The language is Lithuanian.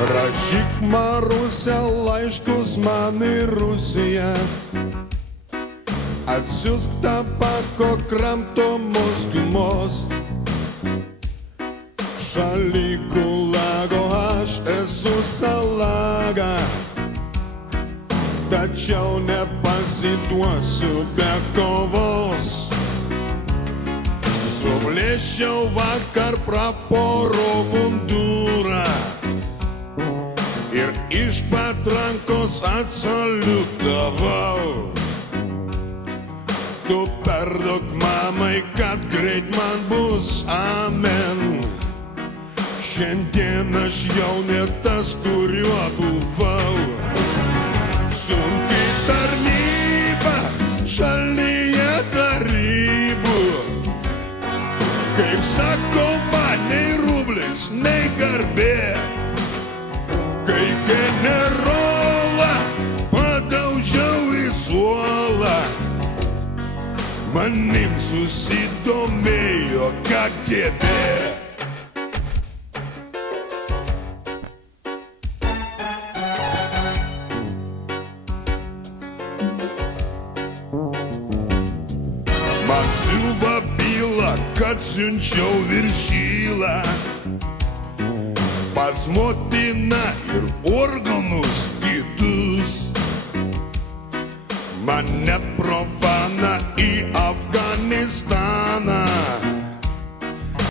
Rašyk Marusė laiškus man į Rusiją, atsiusk tabako kramtomos gumos. Šaly gulago aš esu salaga, tačiau nepasiduosiu be kovos. Suplėšiau vakar praporo mundurą ir iš patrankos atsaliutavau. Tu perduok mamai, kad greit man bus amen. Šiandien aš jau ne tas, kuriuo buvau. Sunki tarnyba šalyje tarybų, kaip sakoma, nei rublis, nei garbė. Kai generolą padaužiau į suolą, manim susidomėjo KGB. Man siuva byla, kad siunčiau viršylą pas motiną ir organus kitus. Mane